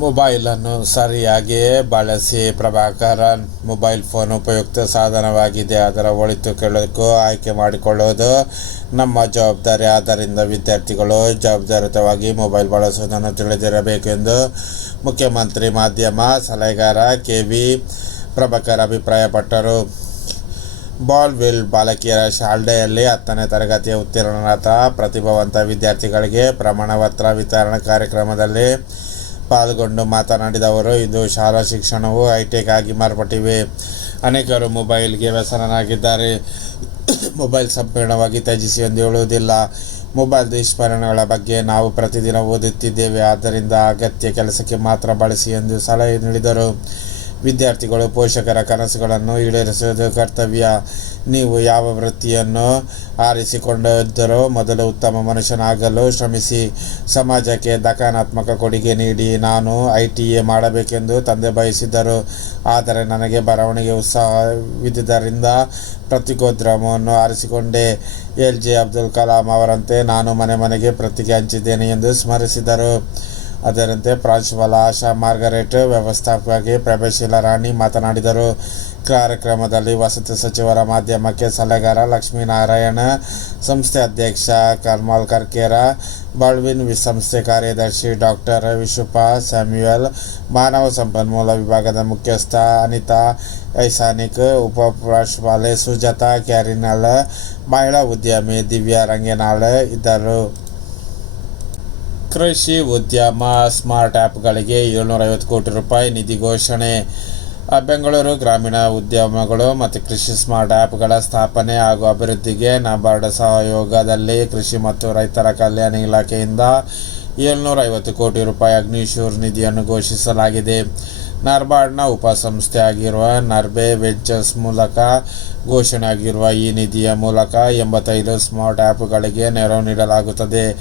ಮೊಬೈಲನ್ನು ಸರಿಯಾಗಿ ಬಳಸಿ ಪ್ರಭಾಕರನ್ ಮೊಬೈಲ್ ಫೋನ್ ಉಪಯುಕ್ತ ಸಾಧನವಾಗಿದೆ. ಅದರ ಒಳಿತು ಕೆಳಕು ಆಯ್ಕೆ ಮಾಡಿಕೊಳ್ಳುವುದು ನಮ್ಮ ಜವಾಬ್ದಾರಿ. ಆದ್ದರಿಂದ ವಿದ್ಯಾರ್ಥಿಗಳು ಜವಾಬ್ದಾರಿತವಾಗಿ ಮೊಬೈಲ್ ಬಳಸುವುದನ್ನು ತಿಳಿದಿರಬೇಕು ಎಂದು ಮುಖ್ಯಮಂತ್ರಿ ಮಾಧ್ಯಮ ಸಲಹೆಗಾರ ಕೆ ವಿ ಪ್ರಭಾಕರ್ ಅಭಿಪ್ರಾಯಪಟ್ಟರು. ಬಾಲ್ವಿಲ್ ಬಾಲಕಿಯರ ಶಾಲೆಯಲ್ಲಿ ಹತ್ತನೇ ತರಗತಿಯ ಉತ್ತೀರ್ಣರಾದ ಪ್ರತಿಭಾವಂತ ವಿದ್ಯಾರ್ಥಿಗಳಿಗೆ ಪ್ರಮಾಣಪತ್ರ ವಿತರಣಾ ಕಾರ್ಯಕ್ರಮದಲ್ಲಿ ಪಾಲ್ಗೊಂಡು ಮಾತನಾಡಿದ ಅವರು, ಇದು ಶಾಲಾ ಶಿಕ್ಷಣವು ಹೈಟೆಕ್ ಆಗಿ ಮಾರ್ಪಟ್ಟಿವೆ. ಅನೇಕರು ಮೊಬೈಲ್ಗೆ ವ್ಯಸನರಾಗಿದ್ದಾರೆ. ಮೊಬೈಲ್ ಸಂಪೂರ್ಣವಾಗಿ ತ್ಯಜಿಸಿ ಎಂದು ಹೇಳುವುದಿಲ್ಲ. ಮೊಬೈಲ್ ದುಷ್ಪರಿಣಾಮಗಳ ಬಗ್ಗೆ ನಾವು ಪ್ರತಿದಿನ ಓದುತ್ತಿದ್ದೇವೆ. ಆದ್ದರಿಂದ ಅಗತ್ಯ ಕೆಲಸಕ್ಕೆ ಮಾತ್ರ ಬಳಸಿ ಎಂದು ಸಲಹೆ ನೀಡಿದರು. ವಿದ್ಯಾರ್ಥಿಗಳು, ಪೋಷಕರ ಕನಸುಗಳನ್ನು ಈಡೇರಿಸುವುದು ಕರ್ತವ್ಯ. ನೀವು ಯಾವ ವೃತ್ತಿಯನ್ನು ಆರಿಸಿಕೊಂಡಿದ್ದರೋ ಮೊದಲು ಉತ್ತಮ ಮನುಷ್ಯನಾಗಲು ಶ್ರಮಿಸಿ. ಸಮಾಜಕ್ಕೆ ದಕಾನಾತ್ಮಕ ಕೊಡುಗೆ ನೀಡಿ. ನಾನು ಐ ಟಿ ಎ ಮಾಡಬೇಕೆಂದು ತಂದೆ ಬಯಸಿದ್ದರು. ಆದರೆ ನನಗೆ ಬರವಣಿಗೆ ಉತ್ಸಾಹವಿದ್ದರಿಂದ ಪ್ರತಿಕೋದ್ರಮವನ್ನು ಆರಿಸಿಕೊಂಡೆ. ಎಲ್ ಜೆ ಅಬ್ದುಲ್ ಕಲಾಂ ಅವರಂತೆ ನಾನು ಮನೆ ಮನೆಗೆ ಪ್ರತಿಗೆ ಹಂಚಿದ್ದೇನೆ ಎಂದು ಸ್ಮರಿಸಿದರು. ಅದರಂತೆ ಪ್ರಾಂಶುಪಾಲ ಆಶಾ ಮಾರ್ಗರೇಟ್ ವ್ಯವಸ್ಥಾಪಕಿ ಪ್ರಭಾಶೀಲ ರಾಣಿ ಮಾತನಾಡಿದರು. ಕಾರ್ಯಕ್ರಮದಲ್ಲಿ ವಸತಿ ಸಚಿವರ ಮಾಧ್ಯಮಕ್ಕೆ ಸಲಹೆಗಾರ ಲಕ್ಷ್ಮೀನಾರಾಯಣ, ಸಂಸ್ಥೆ ಅಧ್ಯಕ್ಷ ಕರ್ಮಾಲ್ ಕರ್ಕೇರ ಬಾಳ್ವಿನ್ ಸಂಸ್ಥೆ ಕಾರ್ಯದರ್ಶಿ ಡಾಕ್ಟರ್ ವಿಶುಪ ಸ್ಯಾಮ್ಯುಯಲ್, ಮಾನವ ಸಂಪನ್ಮೂಲ ವಿಭಾಗದ ಮುಖ್ಯಸ್ಥ ಅನಿತಾ ಐಸಾನಿಕ್ ಉಪಪ್ರಾಂಶುಪಾಲೆ ಸುಜಾತಾ ಕ್ಯಾರಿನಲ್, ಮಹಿಳಾ ಉದ್ಯಮಿ ದಿವ್ಯಾ ರಂಗೇನಾಳ್ ಇದ್ದರು. ಕೃಷಿ ಉದ್ಯಮ ಸ್ಮಾರ್ಟ್ ಆ್ಯಪ್ಗಳಿಗೆ ಏಳ್ನೂರೈವತ್ತು ಕೋಟಿ ರೂಪಾಯಿ ನಿಧಿ ಘೋಷಣೆ. ಬೆಂಗಳೂರು ಗ್ರಾಮೀಣ ಉದ್ಯಮಗಳು ಮತ್ತು ಕೃಷಿ ಸ್ಮಾರ್ಟ್ ಆ್ಯಪ್ಗಳ ಸ್ಥಾಪನೆ ಹಾಗೂ ಅಭಿವೃದ್ಧಿಗೆ ನಬಾರ್ಡ್ ಸಹಯೋಗದಲ್ಲಿ ಕೃಷಿ ಮತ್ತು ರೈತರ ಕಲ್ಯಾಣ ಇಲಾಖೆಯಿಂದ ಏಳ್ನೂರೈವತ್ತು ಕೋಟಿ ರೂಪಾಯಿ ಅಗ್ನಿಶೂರ್ ನಿಧಿಯನ್ನು ಘೋಷಿಸಲಾಗಿದೆ. ನರ್ಬಾರ್ಡ್ನ ಉಪಸಂಸ್ಥೆ ಆಗಿರುವ ನರ್ಬೆ ವೆಂಚರ್ಸ್ ಮೂಲಕ ಘೋಷಣೆ ಆಗಿರುವ ಈ ನಿಧಿಯ ಮೂಲಕ ಎಂಬತ್ತೈದು ಸ್ಮಾರ್ಟ್ ಆ್ಯಪ್ಗಳಿಗೆ ನೆರವು ನೀಡಲಾಗುತ್ತದೆ.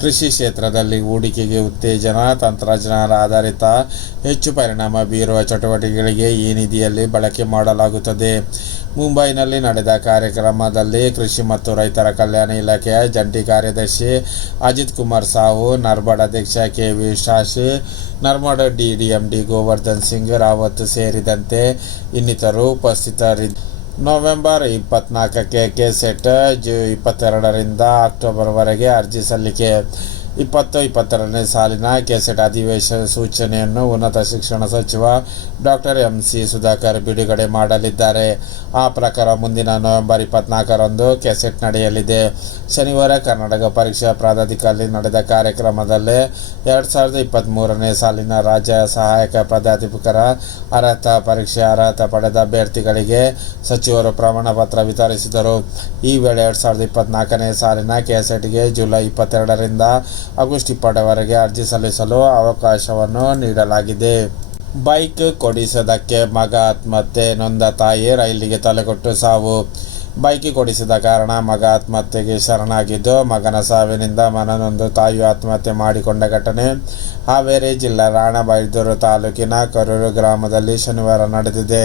ಕೃಷಿ ಕ್ಷೇತ್ರದಲ್ಲಿ ಹೂಡಿಕೆಗೆ ಉತ್ತೇಜನ, ತಂತ್ರಜ್ಞಾನ ಆಧಾರಿತ ಹೆಚ್ಚು ಪರಿಣಾಮ ಬೀರುವ ಚಟುವಟಿಕೆಗಳಿಗೆ ಈ ನಿಧಿಯಲ್ಲಿ ಬಳಕೆ ಮಾಡಲಾಗುತ್ತದೆ. ಮುಂಬೈನಲ್ಲಿ ನಡೆದ ಕಾರ್ಯಕ್ರಮದಲ್ಲಿ ಕೃಷಿ ಮತ್ತು ರೈತರ ಕಲ್ಯಾಣ ಇಲಾಖೆಯ ಜಂಟಿ ಕಾರ್ಯದರ್ಶಿ ಅಜಿತ್ ಕುಮಾರ್ ಸಾಹು ನರ್ಬಡ ಅಧ್ಯಕ್ಷ K V Shashi, ನರ್ಮಡ್ D D M D Govardhan Singh Rawat ಸೇರಿದಂತೆ ಇನ್ನಿತರರು ಉಪಸ್ಥಿತರಿದ್ದರು ನವೆಂಬರ್ ಇಪ್ಪತ್ನಾಲ್ಕಕ್ಕೆ ಕೆಸೆಟ್ ಜೂ ಇಪ್ಪತ್ತೆರಡರಿಂದ ಅಕ್ಟೋಬರ್ವರೆಗೆ ಅರ್ಜಿ ಸಲ್ಲಿಕೆ. ಇಪ್ಪತ್ತು ಇಪ್ಪತ್ತೆರಡನೇ ಸಾಲಿನ ಕೆಸೆಟ್ ಅಧಿವೇಶನ ಸೂಚನೆಯನ್ನು ಉನ್ನತ ಶಿಕ್ಷಣ ಸಚಿವ ಡಾಕ್ಟರ್ ಎಂ ಸಿ ಸುಧಾಕರ್ ಬಿಡುಗಡೆ ಮಾಡಲಿದ್ದಾರೆ. ಆ ಪ್ರಕಾರ ಮುಂದಿನ ನವೆಂಬರ್ ಇಪ್ಪತ್ನಾಲ್ಕರಂದು ಕೆಸೆಟ್ ನಡೆಯಲಿದೆ. ಶನಿವಾರ ಕರ್ನಾಟಕ ಪರೀಕ್ಷಾ ಪ್ರಾಧಿಕಾರದಲ್ಲಿ ನಡೆದ ಕಾರ್ಯಕ್ರಮದಲ್ಲಿ ಎರಡು ಸಾವಿರದ ಇಪ್ಪತ್ತ್ಮೂರನೇ ಸಾಲಿನ ರಾಜ್ಯ ಸಹಾಯಕ ಪ್ರಾಧ್ಯಾಪಕರ ಅರ್ಹತಾ ಪರೀಕ್ಷೆ ಅರ್ಹತೆ ಪಡೆದ ಅಭ್ಯರ್ಥಿಗಳಿಗೆ ಸಚಿವರು ಪ್ರಮಾಣ ಪತ್ರ ವಿತರಿಸಿದರು. ಈ ವೇಳೆ ಎರಡು ಸಾವಿರದ ಇಪ್ಪತ್ನಾಲ್ಕನೇ ಸಾಲಿನ ಕೆಸೆಟ್ಗೆ ಜುಲೈ ಇಪ್ಪತ್ತೆರಡರಿಂದ ಆಗಸ್ಟ್ ಇಪ್ಪತ್ತರವರೆಗೆ ಅರ್ಜಿ ಸಲ್ಲಿಸಲು ಅವಕಾಶವನ್ನು ನೀಡಲಾಗಿದೆ. ಬೈಕ್ ಕೊಡಿಸದಕ್ಕೆ ಮಗ ಆತ್ಮಹತ್ಯೆ, ನೊಂದ ತಾಯಿ ರೈಲಿಗೆ ತಲೆಕೊಟ್ಟು ಸಾವು. ಬೈಕ್ ಕೊಡಿಸಿದ ಕಾರಣ ಮಗ ಆತ್ಮಹತ್ಯೆಗೆ ಶರಣಾಗಿದ್ದು, ಮಗನ ಸಾವಿನಿಂದ ಮನನೊಂದು ತಾಯಿ ಆತ್ಮಹತ್ಯೆ ಮಾಡಿಕೊಂಡ ಘಟನೆ. ಹಾವೇರಿ ಜಿಲ್ಲಾ ರಾಣಬೈದೂರು ತಾಲೂಕಿನ ಕರೂರು ಗ್ರಾಮದಲ್ಲಿ ಶನಿವಾರ ನಡೆದಿದೆ.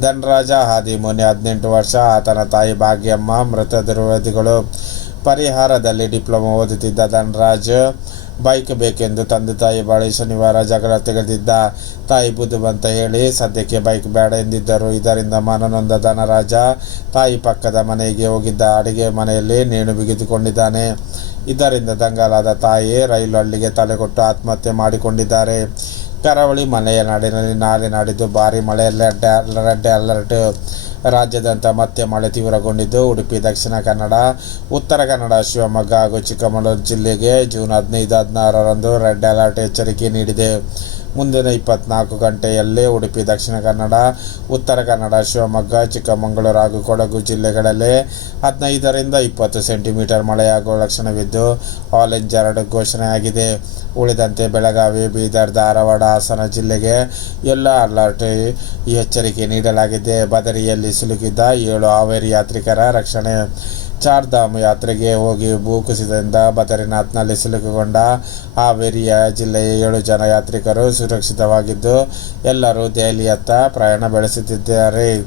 ಧನರಾಜ ಹಾದಿಮುನಿ ಹದಿನೆಂಟು ವರ್ಷ, ಆತನ ತಾಯಿ ಭಾಗ್ಯಮ್ಮ ಮೃತ ದುರ್ವದಿಗಳು ಪರಿಹಾರದಲ್ಲಿ ಡಿಪ್ಲೊಮಾ ಓದುತ್ತಿದ್ದ ಧನರಾಜ್, ಬೈಕ್ ಬೇಕೆಂದು ತಂದೆ ತಾಯಿ ಬಳಿ ಶನಿವಾರ ಜಗಳ ತೆಗೆದಿದ್ದ ತಾಯಿ ಬುದ್ಧಿವಂತ ಹೇಳಿ ಸದ್ಯಕ್ಕೆ ಬೈಕ್ ಬೇಡ ಎಂದಿದ್ದರು. ಇದರಿಂದ ಮನನೊಂದ ಧನರಾಜ ತಾಯಿ ಪಕ್ಕದ ಮನೆಗೆ ಹೋಗಿದ್ದ ಅಡಿಗೆ ಮನೆಯಲ್ಲಿ ನೇಣು ಬಿಗಿದುಕೊಂಡಿದ್ದಾನೆ. ಇದರಿಂದ ದಂಗಲಾದ ತಾಯಿ ರೈಲು ಹಳ್ಳಿಗೆ ತಲೆಕೊಟ್ಟು ಆತ್ಮಹತ್ಯೆ ಮಾಡಿಕೊಂಡಿದ್ದಾರೆ. ಕರಾವಳಿ ಮನೆಯ ನಾಡಿನಲ್ಲಿ ನಾಳೆ ನಾಡಿದ್ದು ಭಾರಿ ಮಳೆ, ರೆಡ್ ರೆಡ್ ಅಲರ್ಟ್. ರಾಜ್ಯಾದ್ಯಂತ ಮತ್ತೆ ಮಳೆ ತೀವ್ರಗೊಂಡಿದ್ದು, ಉಡುಪಿ, ದಕ್ಷಿಣ ಕನ್ನಡ, ಉತ್ತರ ಕನ್ನಡ, ಶಿವಮೊಗ್ಗ ಹಾಗೂ ಚಿಕ್ಕಮಗಳೂರು ಜಿಲ್ಲೆಗೆ ಜೂನ್ ಹದಿನೈದು, ಹದಿನಾರರಂದು ರೆಡ್ ಅಲರ್ಟ್ ಎಚ್ಚರಿಕೆ ನೀಡಿದೆ. ಮುಂದಿನ ಇಪ್ಪತ್ನಾಲ್ಕು ಗಂಟೆಯಲ್ಲೇ ಉಡುಪಿ, ದಕ್ಷಿಣ ಕನ್ನಡ, ಉತ್ತರ ಕನ್ನಡ, ಶಿವಮೊಗ್ಗ, ಚಿಕ್ಕಮಗಳೂರು ಹಾಗೂ ಕೊಡಗು ಜಿಲ್ಲೆಗಳಲ್ಲಿ ಹದಿನೈದರಿಂದ ಇಪ್ಪತ್ತು ಸೆಂಟಿಮೀಟರ್ ಮಳೆಯಾಗುವ ಲಕ್ಷಣವಿದ್ದು ಆರೆಂಜ್ ಎರಡು ಘೋಷಣೆಯಾಗಿದೆ. ಉಳಿದಂತೆ ಬೆಳಗಾವಿ, ಬೀದರ್, ಧಾರವಾಡ, ಹಾಸನ ಜಿಲ್ಲೆಗೆ ಎಲ್ಲ ಅಲರ್ಟ್ ಎಚ್ಚರಿಕೆ ನೀಡಲಾಗಿದೆ. ಬದರಿಯಲ್ಲಿ ಸಿಲುಕಿದ್ದ ಏಳು ಹಾವೇರಿ ಯಾತ್ರಿಕರ ರಕ್ಷಣೆ ಚಾರ್ಧಾಮ್ ಯಾತ್ರೆಗೆ ಹೋಗಿ ಭೂಕುಸಿತದಿಂದ ಬದರಿನಾಥ್ನಲ್ಲಿ ಸಿಲುಕಿಕೊಂಡ ಹಾವೇರಿಯ ಜಿಲ್ಲೆಯ ಏಳು ಜನ ಯಾತ್ರಿಕರು ಸುರಕ್ಷಿತವಾಗಿದ್ದು ಎಲ್ಲರೂ ದೆಹಲಿಯತ್ತ ಪ್ರಯಾಣ ಬೆಳೆಸುತ್ತಿದ್ದಾರೆ.